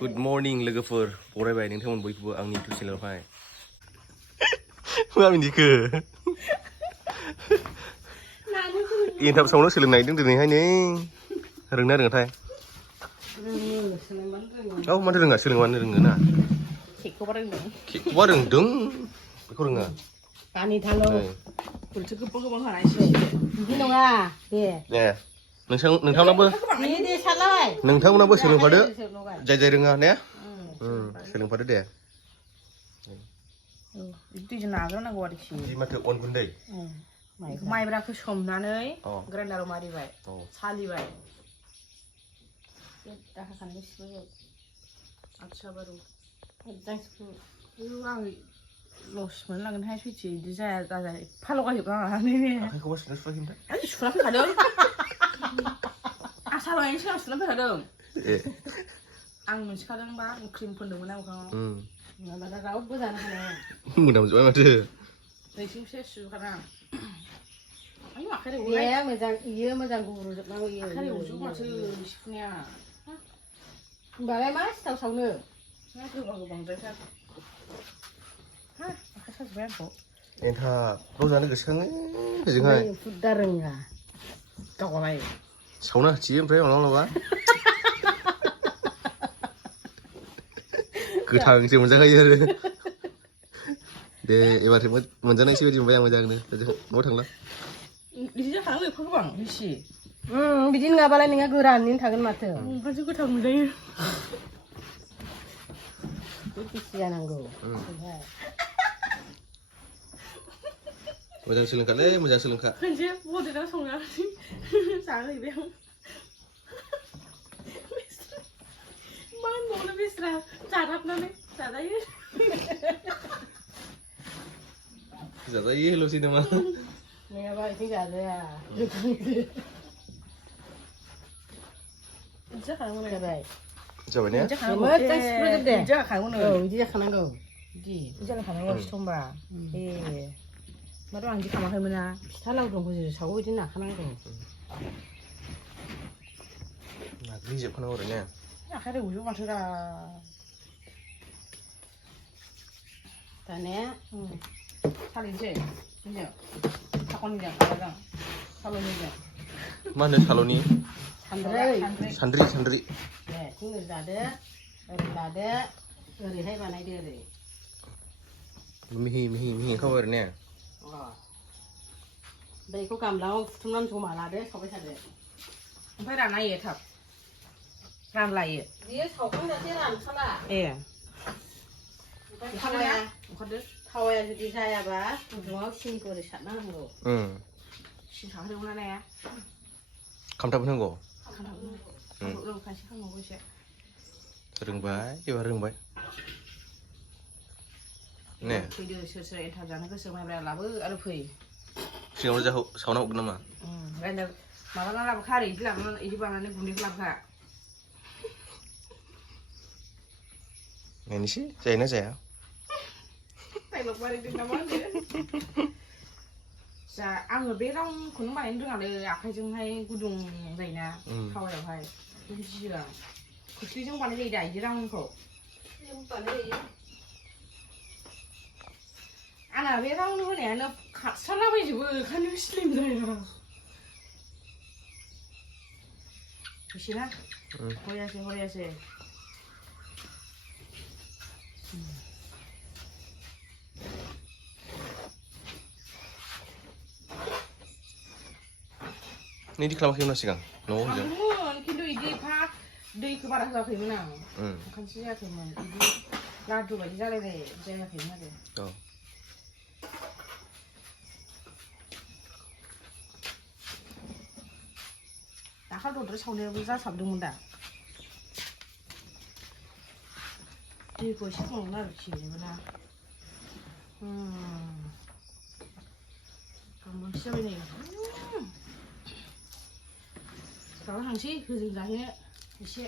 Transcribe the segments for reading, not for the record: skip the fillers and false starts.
Good morning लोगोफोर बरायबाय नोंथांमोन बयखौबो आंनि इउटुब चेनेलावहाय मा मिनिखो एनथाब सावनो सोलोंनो नागिरदों दिनैहाय नों रोंना रोङाथाय औ माथो रोङा सोलोंबानो रोङो ना केकखौबा रोंदों बेखौ रोङा पानि थालो कुलसो गोबां होनायसो बिदि नङा दे नोंथांमोनाबो सोलोंफादो जाय रोङा ने सोलोंफादो दे दैजों नाग्रोनांगौ आरोखि बे माथो अन गुन्दै माइब्राखौ सोमनानै ग्राइन्डाराव मारिबाय सालिबाय दाखाखानायखौ सिफ्लेबाय आदसा बारु आं लस मोनलांगोनहाय सैथि बिदि जाया जाजाय एफा लगायजोबनानै आखाइखौबो सुनो सुवाखै आं सुना फैखादों आं साल'नायनि सिगां सुना फैखादों आं मोनसिखादोंबा क्रिम फोनदोंमोन आं मोखाङाव दा रावबो जानो हाया मोनामजोबबाय माथो दैसिंसे सुखादां आयु आखाइ रेबलाय मोजां इयो मोजां गुब्रुजोबनांगौ इयो आखाइ रेबजोब माथो सिफुनाया होमबालाय मा सिथाव सावनो गोबांद्रायथार आखाइ साजोब्बाय आंखौ एन्थाब जानो गोसोखाङो ओजोंहाय दा रोङा गावलाय सावना होथियो ओमफ्राय मालाबा गोथांसो मोनजाखायो आरो दे एबारसो मोनजानायसो बायदि मोनबाय आं मोजांनो न'आव थांला बिदि जाखानांगौ एफा गोबां बेसि बिदि नङाबालाय नोंहा गोरानैनो थागोन माथो ओंखायसो गोथाव मोनजायो बेसि जानांगौ मोजां सोलोंखालै मोजां सोलोंखा खनसे बदेनाव संनानै जाहैबाय आं मा होनबावनो बेस्रा जादाबनानै जाजायो जाजायो होनल'सै नामा नङाबा बिदि जाजाया जाखानांगौ जाबाय जाबाय ने मोजां सिफ्रुजोब दे जाखानांगौ औ बिदि जाखानांगौ बिदि जाखानांगौ सिथमबा ए माथ' आं बिदि खालामाखैमोन ना फिथा लावदुमखौ जेरै सावो बिदि नाखानांगौ नाग्लिजोबखानांगौ आरो ने आखाइ रेबजोब माथो दा दानिया सालिनोसै बिजों साखनजों माबाजों साल'निजों मा होनो साल'नि सान्द्रि दे ओरै लादो ओरै लादो ओरैहाय बानायदो ओरै मिहि ओंखारबाय आरो ने ओमफ्राय बेखौ गामलायाव फुथुमनानै जमा लादो सावबाय थादो ओमफ्राय रानलायो थाब रानलायो बेयो सावखांजासे रानखाला ए ओंखारदो थावाया जुदि जायाबा गुदुङाव सिनिखौ ओरै सारना होनांगौ सिनि सारहोदोंमोन ना नाया खामथाब होनांगौ खायसे खालामनांगौ एसे रोंबाय एबार रोंबाय ने फैदो सोर एन्थाब जानो गोसो माइब्रा लाबो आरो फै सिगाङाव सावना हरगोन नामा माबाना लाबोखा आरो बिदि बानानै गुन्दैखौ लाबोखा नायनोसै जायोना जाया जा आङो बे राउन्डखौनो बानायनो रोङालै आखाइजोंहाय गुदुं जायोना थावायावहाय गियो आं खोस्लिजों बानाय जायो दा बिदि राउन्डखौ आंना बे राउन्ड होनायानो खारस्रालाबायजोबो ओंखायनो स्लिम जाया बेसेना हरियासै नैदि खालामाखैमोन सिगां न'आव होजों खिन्थु बिदि एफा दैखौ बारा होआखैमोन आं ओंखायनोसो जायाखैमोन बिदि लादु बायदि जालायनाय जायाखैमोन आरो दाखाल दद्राय सावनायाबो जासाबदोंमोन दा दैखौ एसे फुदुंगोन आरोखि बेबोना गांबांसो जाबाय नै दाबा थांसै होजों जाहैनो एसे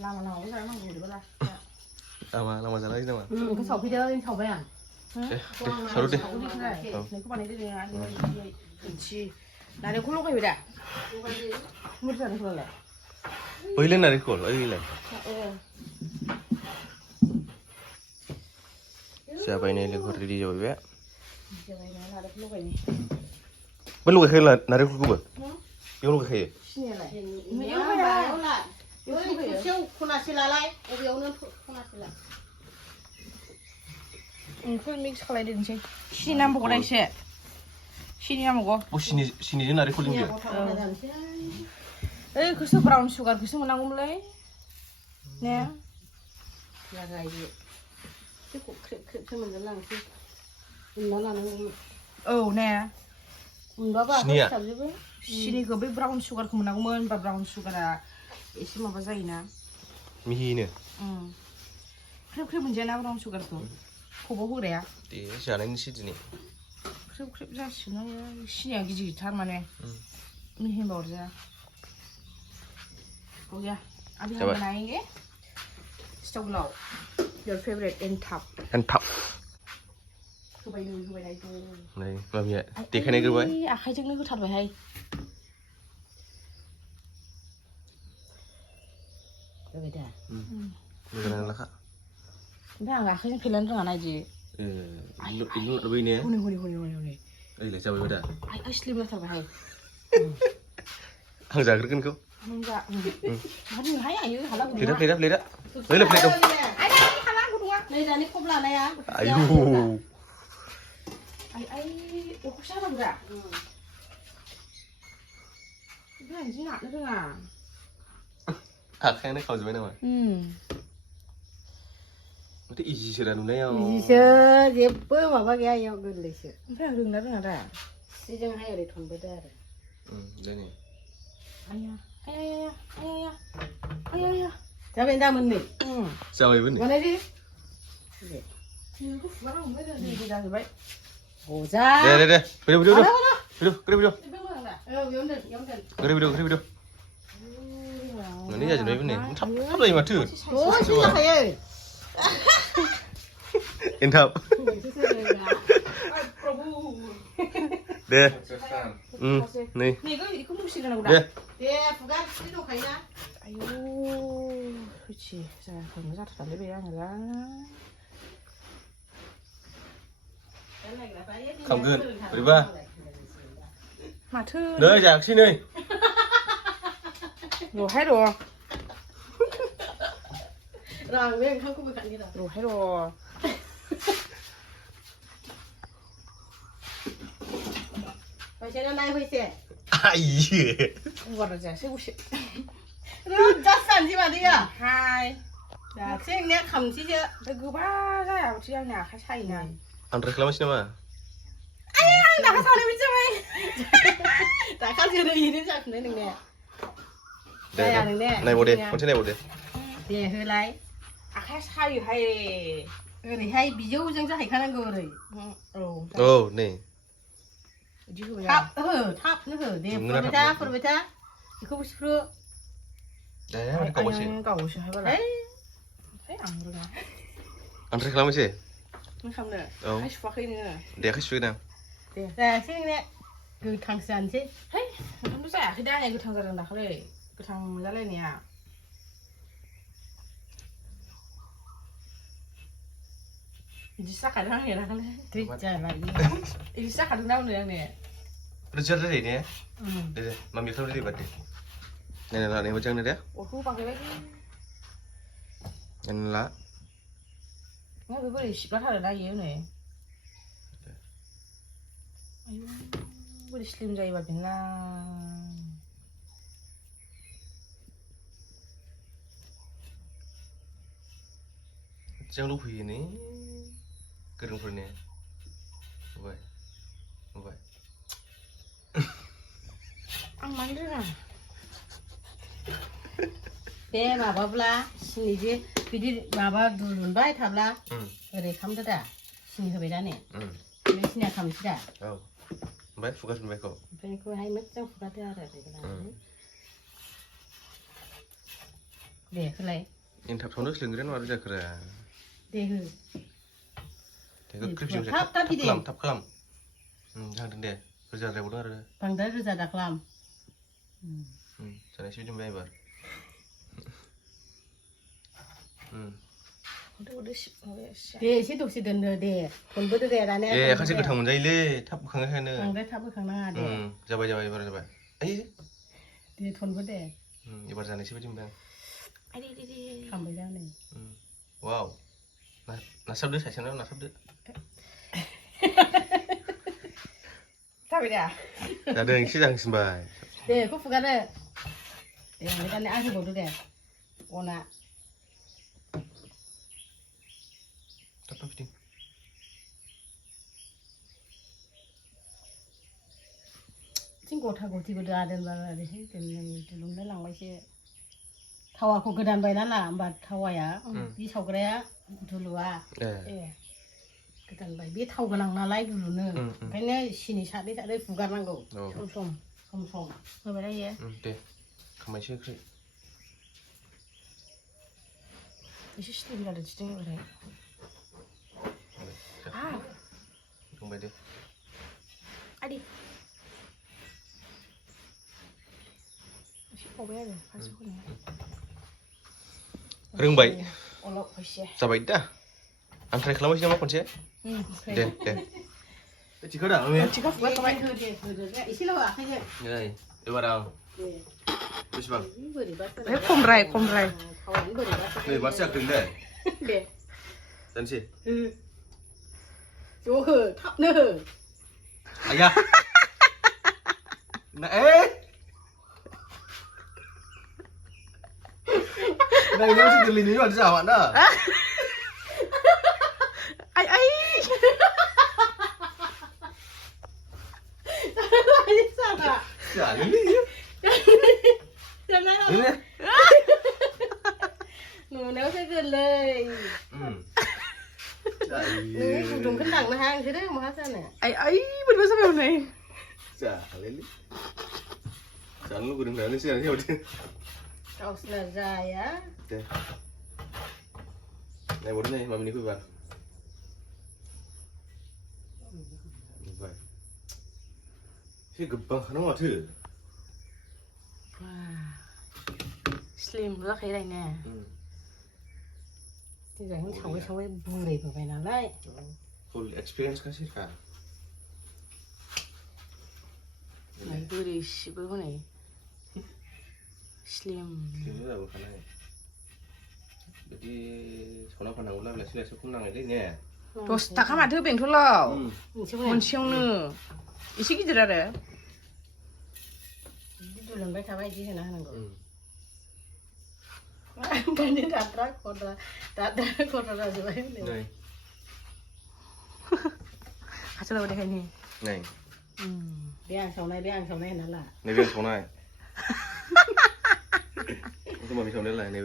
लामाबो जानांगौ बिदिबाला लामा जानाय नामा ओंखाम सावफैदो सावबाय आं सावदो दे नोंखौ बानायदो नारेंखल लगायबाय दा बुरजा नारेंखलालाय Oilan narenkol, oilan. Siapa ini lagi ready jawab ya? Belum kaya narenkol gue. Belum kaya. Full mix खालायदोंसै सिनि नांबावगौ दा एसे सिनि नांबावगौ Oh sini narenkol ini dia. Khusus brown sugar khusus menanggumलै ne लागायदो एसे ख्रेब-ख्रेबसो मोनजालांसै उनना लानांगौ औ ने उनबाबा साबजोबो सिनिखौ बै ब्राउन सुगारखौ मोननांगौमोन होनबा ब्राउन सुगारा एसे माबा जायोना मिहिनो ख्रेब-ख्रेब मोनजायाना ब्राउन सुगारखौ खबाव होग्राया दे जानायनिसै दिनै ख्रेब-ख्रेब जासिगोन सिनिया गिदिर-गिदिरथार माने मिहिबा अरजाया हो गया अभी हम बनाएंगे स्टोगलाव योर फेवरेट एनथाब होबाय नै मामिया देखायनाय गोबाय आखाइजोंनो होथारबायहाय होबाय दा मोजां लाखा ओमफ्राय आं आखाइजों फेलानो रोङा ना इदि इलु लुबैने हनै ओइलाय जाबायबा दा आइ स्लिम जाथारबायहाय आं जाग्रोगोनखौ नों जा मानोहाय आयो हाला प्लेटा ओइलाय प्लेट दं हाला गुदुङा नै दानि खब लानाया आयु आइ अखौसो हानांगौदा ओमफ्राय आं जि नारनो रोङा आखायानो खावजोबबाय नामा माथो इजिसो दा नुनायाव इजिसो जेबो माबा गैया इयाव गोरलैसो ओमफ्राय आं रोंना रोङा दा सिजोंहाय ओरै थनबोदो आरो जानि आया जाबाय दा मोननै जाबायबो नै बानायदो बेखौ फुगारनांगौमोन दै जाजोब्बाय अजा दे फैदो बेयावनो फैदो माने जाजोबबायबो नै थाब जायो माथो दसेनो जाखायो एनथाब दे नै बेखौ मुसिग्रोनांगौ दा दे फुगार सिनि दंखायोना आयौ होथि जायाखैनो जाथारनानै बे आङो खामगोन बोरैबा माथो नै जायाखिसै नै र'हाय र' आं बे ओंखामखौ बोखांनि र' र'हाय र' फैसाया नाय फैसे आइये गुवार जायासै गसे रोजासो जानोसै मादैया हाय दासो आंनिया खामसैसो गोबा जायाबोथि आंनि आखाइ सायोना आं ट्राइ खालामनोसै नामा आं दाखा सावनाय बायदि जाबाय दाखा जेरैनो जाफिननाय नोंने जाया नोंने नायबाव दे खनसे नायबाव दे होलाय आखाइया सायोहाय ओरैहाय बिजौजों जाहैखानांगौ ओरै औ नै थाबनो हो दे फुरबाय था बेखौबो सिफ्रु गावोसोहाय बालाय आं रोङा आं ट्राइ खालामनोसै मा खालामनो आखाइ सुवाखै नोङो दे आखाइ सुगोन आं दे जायासै नोंने गोथांसो जानोसै है ओंखामथ' जायाखै दा आंनिया गोथां जादों दाखालै गोथां मोनजालायनाया बिदिसो जाखादों आंनिया दाखालै जाला बिदिसो जाखादों दा आंनिया रोजा जायो ने दे मामि खालामनाय जायोबा दे नायना लानाय मोजांनो दे अरखौ बांद्राय नायना ला मा बे बोरै सिबलाथारो ना इयो नै आयु बोरै स्लिम जायोबा बेना मोजां लुबैयो ने गोरोंफोरनि नुबाय आं मानो रोङा बे माबाब्ला सिनिजों बिदि माबा दुलुनबाय थाब्ला ओरै खालामदो दा सिनि होबाय दा ने बे सिनिया खामसै दा औ ओमफ्राय फुगारफिनबायखौ ओमफ्राय बेखौहाय मोजां फुगारदो आरो दे होलाय एनथाब सावनो सोलोंग्रोन माबोरै जाखोरा दे हो थाब खालाम जादों दे रोजा जाबावदों आरो बांद्राय रोजा दा खालाम जानायसो बिदि मोनबाय एबार दे एसे दसे दोननो दे खनबोदो दे दानिया खासे गोथाव मोनजायोलै थाब बोखांनायखायनो बांद्राय थाब बोखांनाङा दे जाबाय एबार जाबाय आइ दे थनबो दे एबार जानायसै बायदि मोनदों खांबाय दा नै वाव नासाबदो सासेनाव नासाबदो जाबाय दा जादों एसे जाहांसिनबाय दे बेखौ फुगारो दे ओमफ्राय दानिया आं होबावदो दे अना थाब फिदिं जों गथा गथिखौ दोनबा ओरैहाय दुलुंलाय लांबायसो थावाखौ गोदान बायना ला होमबा थावाया बे सावग्राया दुलुआ गोदान बाय बे थाव गोनां नालाय दुलुनो ओंखायनो सिनि सारै सारै फुगारनांगौ सम सम होबाय थायो दे खामायसो ओंख्रि एसे सिलिम जादों सिथिं ओरै दंबाय दे आदि एसे खावबाय आरो फार्स्टखौनो रोंबाय अलाव फैसे जाबाय दा आं ट्राइ खालामनोसै नामा खनसे दे थिखा दा थिखा फुगार खाबाय एसेल' आखाइजों नै एबार आं बेसेबां खमद्राय नै मारसो जाखोलै दे जानोसै ज' हो थाबनो हो आया ना नायनायावसो गोरलै नुयो माथो जाहा ना ai Jangan ya. Jangan. Ini. Nếu sẽ gần lời. Nếu cũng dùng cái đằng nó hang thế đấy mà hát ra nè. Ai bên bên sao này? Chả lên đi. Chả lu đừng nói lên xe nhiều đi. Cậu là dài á. Đây. Này bốn này mà mình đi quay vào. Vậy. Cái gập bằng nó mà thử. Slim rất hay đây nè. Thì rồi không sáu cái bùi của mày nào đấy. Full experience kan sih kan. Này bùi đi bùi con này. Slim. Slim là bukan này. Jadi sekolah pandang ulang lah sih aku nang ini nih. Terus tak kamu ada bengkel lo? Monsiong ne. Isi gitu ada. Itu lembar kapai sih nak nanggo. Ini datra kodra aja lah ini. Này. Kacau lah udah ini. Này. Biang sau này nó là. Này viên số này. Không mà mình số này là này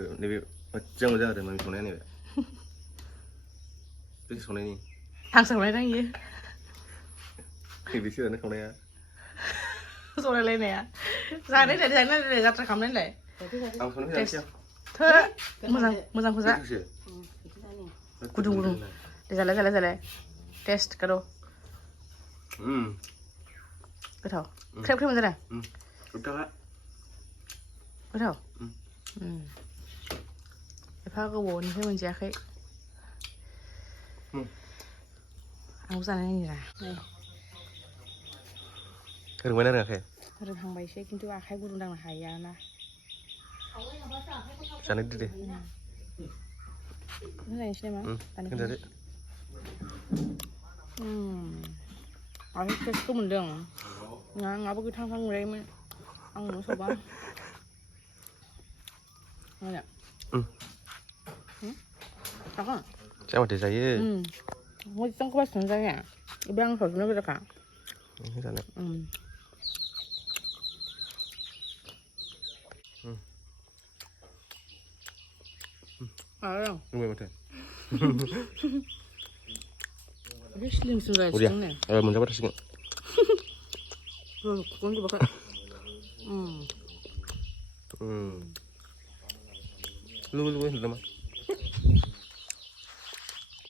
trông ra thì mình số này này. Cái số này đi. Thằng số này đang gì? Thì vì xưa nó không này á. Số này lên nè. Ra đấy để ra cầm lên này. Ông số này là sao? Thôi, mua rằng ra. Kudu. Để ra lấy. Test karo. Cái thầu. Khép mình ra này. Cái thầu. Cái pha cái bồn thế mình chè khế. Ăn ra này nè. Này. Cái đường này khe. Rồi thằng bay sẽ kiếm tôi khai bún đang là hải à na. Sao nó đi đi. Cái này xem mà. Cái đấy. À cái mình đường. Ngã cái thang rây mới ăn nó sâu bá. Này nè. Chắc à? Chắc mà để giấy. Ngồi trong cái bát sườn giấy nè. Cái băng sườn nó bây giờ cả. Cái này. À đâu? Đúng rồi, Cái slim sườn giấy sườn này. Mình ra bắt sinh. Rồi con gì bác ạ? Lu lu lu